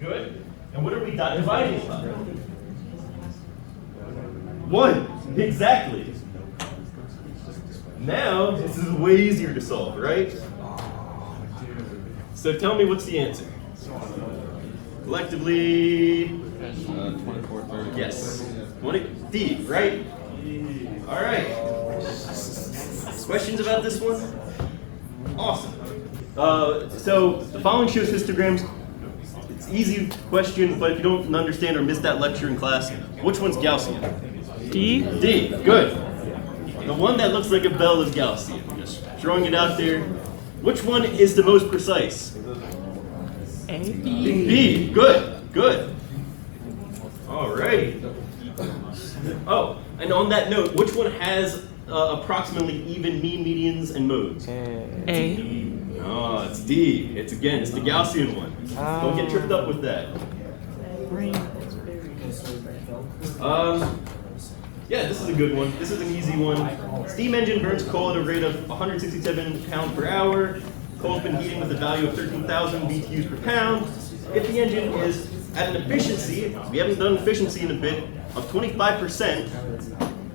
Good. And what are we dividing by? 1. Exactly. Now, this is way easier to solve, right? So tell me what's the answer. Collectively, 24, 30. yes. 20, D, right? All right. Questions about this one? Awesome. So the following shows histograms. It's easy question, but if you don't understand or miss that lecture in class, which one's Gaussian? D. D, good. The one that looks like a bell is Gaussian. Just throwing it out there. Which one is the most precise? A. B, good, good. All right. Oh, and on that note, which one has approximately even mean, medians, and modes? A. Oh, it's D. It's the Gaussian one. Don't get tripped up with that. Yeah, this is a good one. This is an easy one. Steam engine burns coal at a rate of 167 pounds per hour. Coal's been heating with a value of 13,000 BTUs per pound. If the engine is at an efficiency, we haven't done efficiency in a bit, of 25%,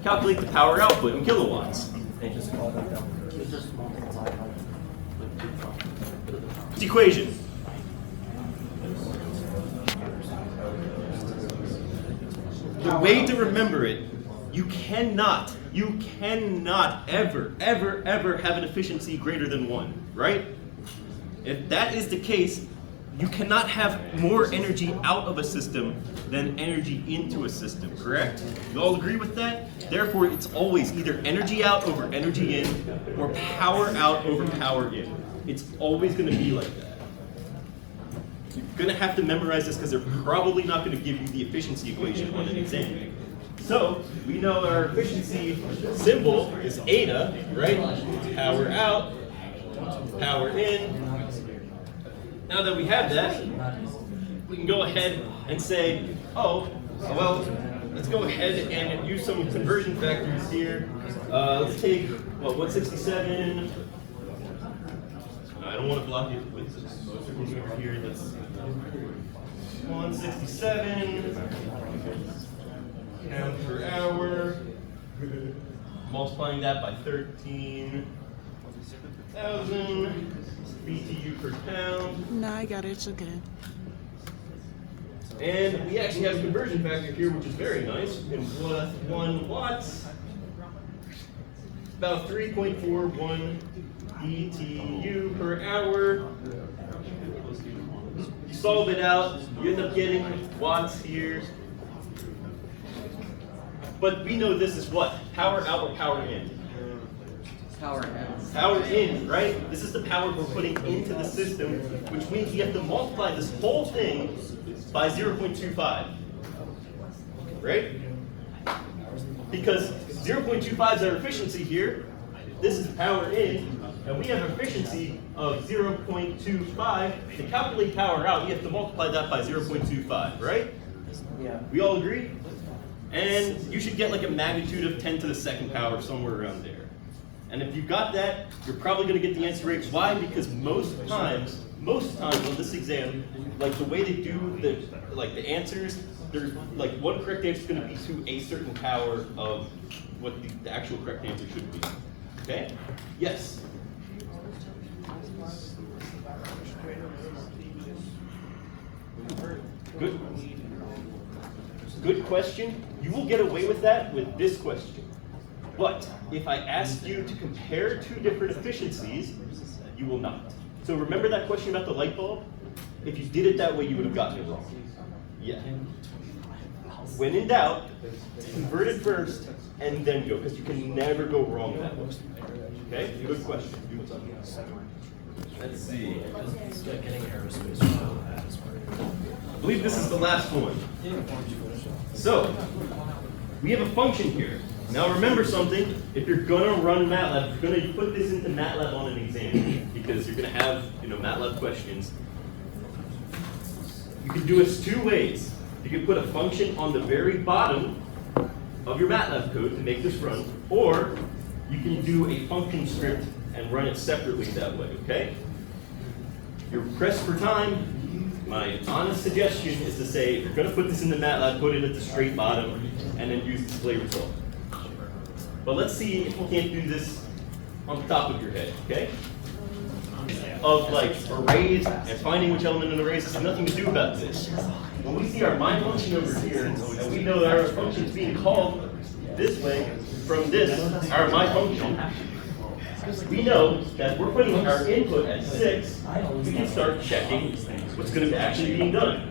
calculate the power output in kilowatts. Equation. The way to remember it, you cannot ever have an efficiency greater than 1, right? If that is the case, you cannot have more energy out of a system than energy into a system, correct? You all agree with that? Therefore, it's always either energy out over energy in, or power out over power in. It's always going to be like that. You're going to have to memorize this because they're probably not going to give you the efficiency equation on an exam. So, we know our efficiency symbol is eta, right? Power out, power in. Now that we have that, we can go ahead and say, oh, well, let's go ahead and use some conversion factors here. Let's take, 167. I don't want to block it with this over here. Let's 167 pounds per hour. Multiplying that by 13,000 BTU per pound. No, I got it. It's okay. And we actually have a conversion factor here, which is very nice. In 1 watt, about 3.41 BTU per hour. You solve it out, you end up getting watts here. But we know this is what? Power out or power in? Power in. Power in, right? This is the power we're putting into the system, which means you have to multiply this whole thing by 0.25, right? Because 0.25 is our efficiency here. This is power in, and we have efficiency of 0.25. To calculate power out, you have to multiply that by 0.25, right? Yeah. We all agree? And you should get like a magnitude of 10 to the second power, somewhere around there. And if you got that, you're probably going to get the answer right. Why? Because most times on this exam, like the way they do the answers, there's like one correct answer is going to be to a certain power of what the actual correct answer should be. Okay? Yes. Good. Good question. You will get away with that with this question. But if I ask you to compare two different efficiencies, you will not. So remember that question about the light bulb? If you did it that way, you would have gotten it wrong. Yeah. When in doubt, convert it first and then go, because you can never go wrong that way. Okay? Good question. Let's see. I believe this is the last one. So, we have a function here. Now remember something, if you're gonna run MATLAB, you're gonna put this into MATLAB on an exam, because you're gonna have, MATLAB questions. You can do it two ways. You can put a function on the very bottom of your MATLAB code to make this run, or you can do a function script and run it separately that way, okay? You're pressed for time. My honest suggestion is to say, if you're going to put this in the MATLAB, put it at the straight bottom, and then use display result. But let's see if we can't do this on the top of your head, okay? Of like arrays and finding which element in the arrays has nothing to do about this. When we see our my function over here, and we know that our function is being called this way from this, our my function, we know that we're putting our input at 6, we can start checking what's going to be actually being done.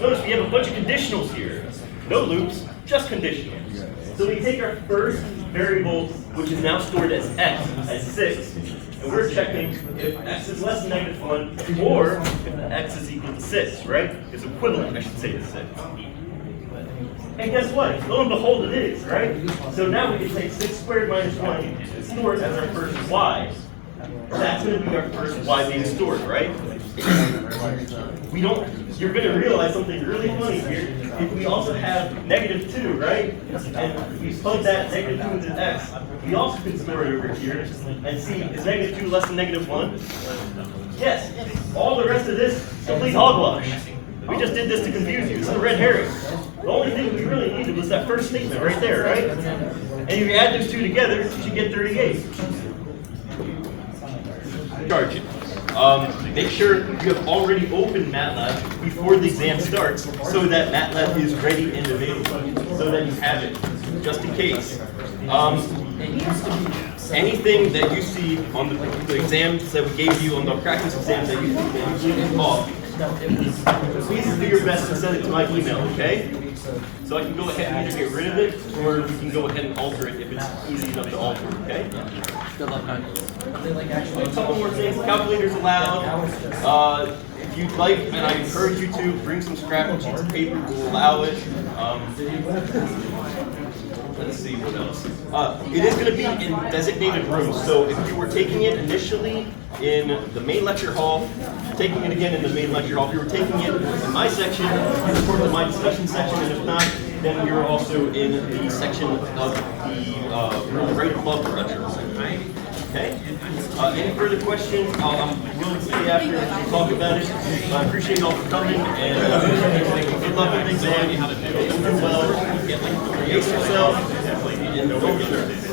Notice we have a bunch of conditionals here. No loops, just conditionals. So we take our first variable, which is now stored as x, at 6, and we're checking if x is less than -1, or if x is equal to 6, right? It's equivalent, I should say, to 6. And guess what? Lo and behold, it is, right? So now we can take 6 squared minus 1 and store it as our first y. That's going to be our first y being stored, right? You're going to realize something really funny here. If we also have -2, right? And we plug that -2 into x, we also can store it over here and see, is -2 less than -1? Yes. All the rest of this is complete hogwash. We just did this to confuse you. It's a red herring. The only thing we really needed was that first statement right there, right? And if you add those two together, you should get 38. Charge it. Make sure you have already opened MATLAB before the exam starts so that MATLAB is ready and available, so that you have it, just in case. Anything that you see on the exams that we gave you, on the practice exams that you believe is off, please do your best to send it to my email, okay? So I can go ahead and either get rid of it, or we can go ahead and alter it if it's easy enough to alter, okay? Good luck, man. A couple more things, calculators allowed. If you'd like, and I encourage you to, bring some scrap sheets of paper, we'll allow it. Let's see what else. It is going to be in designated rooms, so if you were taking it initially in the main lecture hall, taking it again in the main lecture hall, if you were taking it in my section, you report to my discussion section, and if not, then you're also in the section of the room right above the lecture hall. Okay? Any further questions? I'm willing to stay after and talk about it. I appreciate you all for coming, and good luck with the exam. Do well. Ace yourself, and don't get nervous.